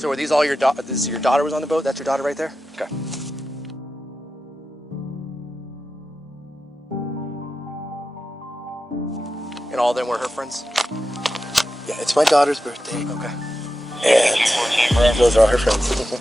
So are these all your daughter was on the boat? That's your daughter right there? Okay. And all of them were her friends? Yeah, it's my daughter's birthday. Okay. And those are all her friends.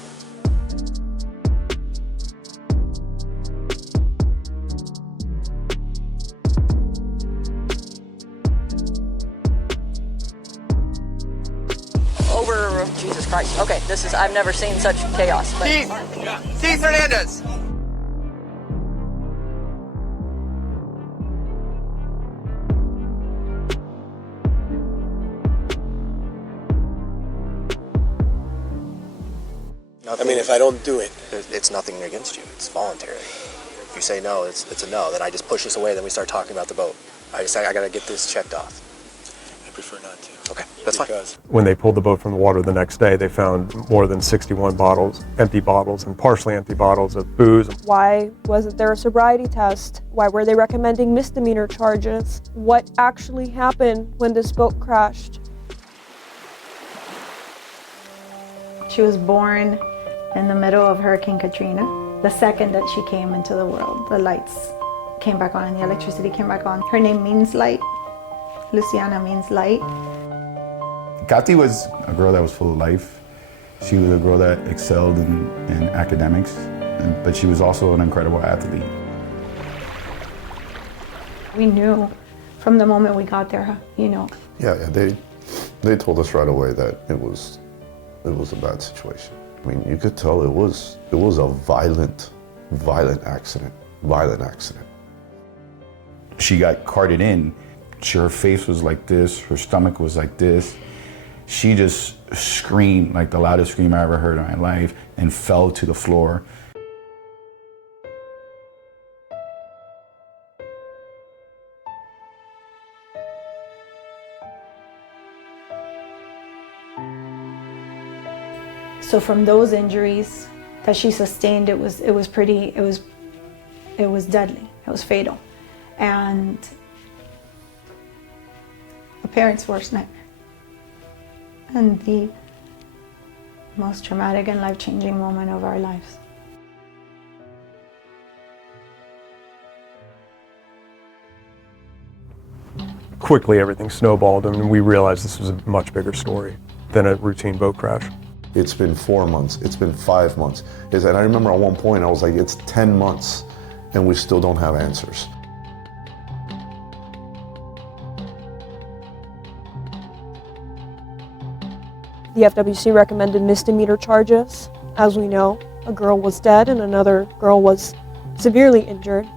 Jesus Christ. Okay, I've never seen such chaos. Keith Hernandez. I mean, if I don't do it, it's nothing against you. It's voluntary. If you say no, it's a no. Then I just push this away. Then we start talking about the boat. I got to get this checked off. I prefer not to. Okay, that's fine. When they pulled the boat from the water the next day, they found more than 61 bottles, empty bottles and partially empty bottles of booze. Why wasn't there a sobriety test? Why were they recommending misdemeanor charges? What actually happened when this boat crashed? She was born in the middle of Hurricane Katrina. The second that she came into the world, the lights came back on and the electricity came back on. Her name means light. Luciana means light. Katy was a girl that was full of life. She was a girl that excelled in academics, but she was also an incredible athlete. We knew from the moment we got there, Yeah, they told us right away that it was a bad situation. I mean, you could tell it was a violent accident. She got carted in. Her face was like this, her stomach was like this. She just screamed like the loudest scream I ever heard in my life and fell to the floor. So from those injuries that she sustained, it was deadly, it was fatal. And a parent's worst nightmare. And the most traumatic and life-changing moment of our lives. Quickly, everything snowballed, and we realized this was a much bigger story than a routine boat crash. It's been 4 months, it's been 5 months. And I remember at one point I was like, it's 10 months and we still don't have answers. The FWC recommended misdemeanor charges. As we know, a girl was dead and another girl was severely injured.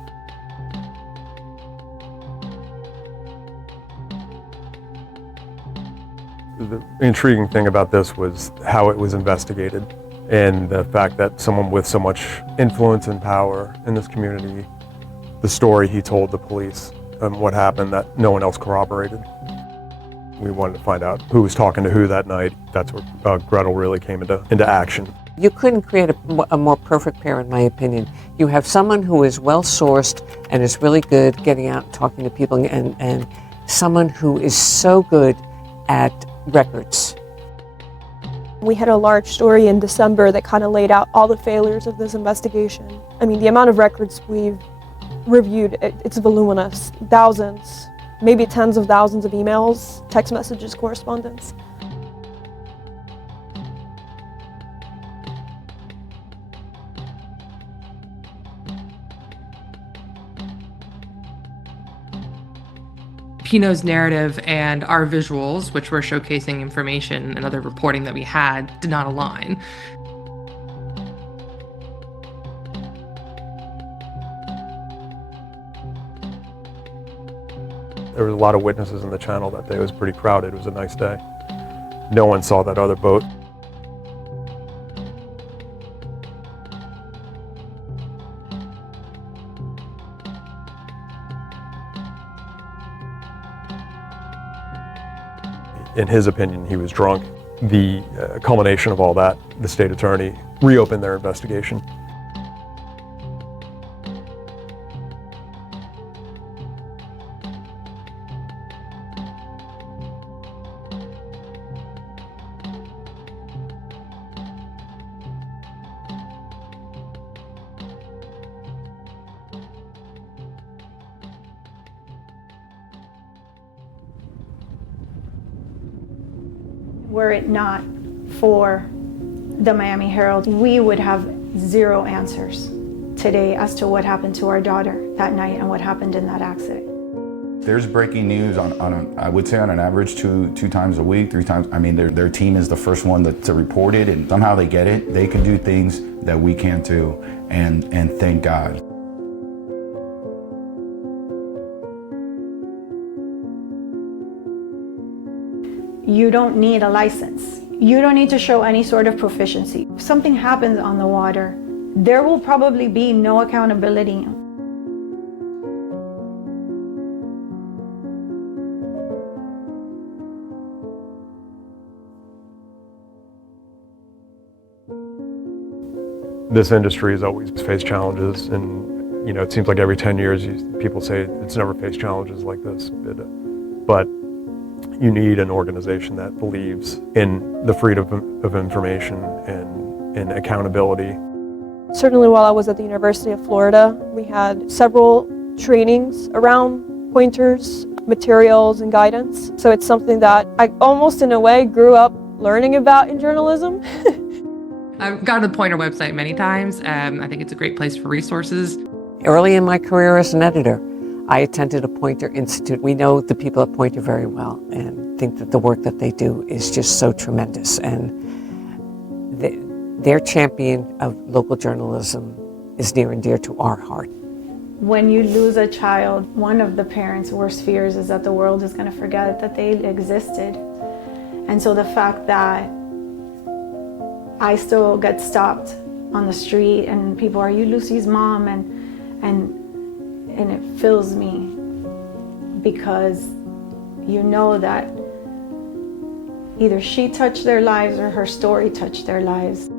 The intriguing thing about this was how it was investigated and the fact that someone with so much influence and power in this community, the story he told the police and what happened that no one else corroborated. We wanted to find out who was talking to who that night. That's where Gretel really came into action. You couldn't create a more perfect pair, in my opinion. You have someone who is well-sourced and is really good getting out and talking to people, and someone who is so good at records. We had a large story in December that kind of laid out all the failures of this investigation. I mean, the amount of records we've reviewed, it's voluminous. Thousands, maybe tens of thousands of emails, text messages, correspondence. Pino's narrative and our visuals, which were showcasing information and other reporting that we had, did not align. There was a lot of witnesses in the channel that day. It was pretty crowded. It was a nice day. No one saw that other boat. In his opinion, he was drunk. The culmination of all that, the state attorney reopened their investigation. Were it not for the Miami Herald, we would have zero answers today as to what happened to our daughter that night and what happened in that accident. There's breaking news I would say on an average two times a week, 3 times. I mean, their team is the first one to report it, and somehow they get it. They can do things that we can't do, and thank God. You don't need a license. You don't need to show any sort of proficiency. If something happens on the water, there will probably be no accountability. This industry has always faced challenges, and it seems like every 10 years people say it's never faced challenges like this. But you need an organization that believes in the freedom of information and in accountability. Certainly while I was at the University of Florida, we had several trainings around pointers, materials, and guidance. So it's something that I almost in a way grew up learning about in journalism. I've gone to the Poynter website many times. I think it's a great place for resources. Early in my career as an editor, I attended a Poynter Institute. We know the people at Poynter very well and think that the work that they do is just so tremendous. And their champion of local journalism is near and dear to our heart. When you lose a child, one of the parents' worst fears is that the world is going to forget that they existed. And so the fact that I still get stopped on the street and people are, "You Lucy's mom," and it fills me because you know that either she touched their lives or her story touched their lives.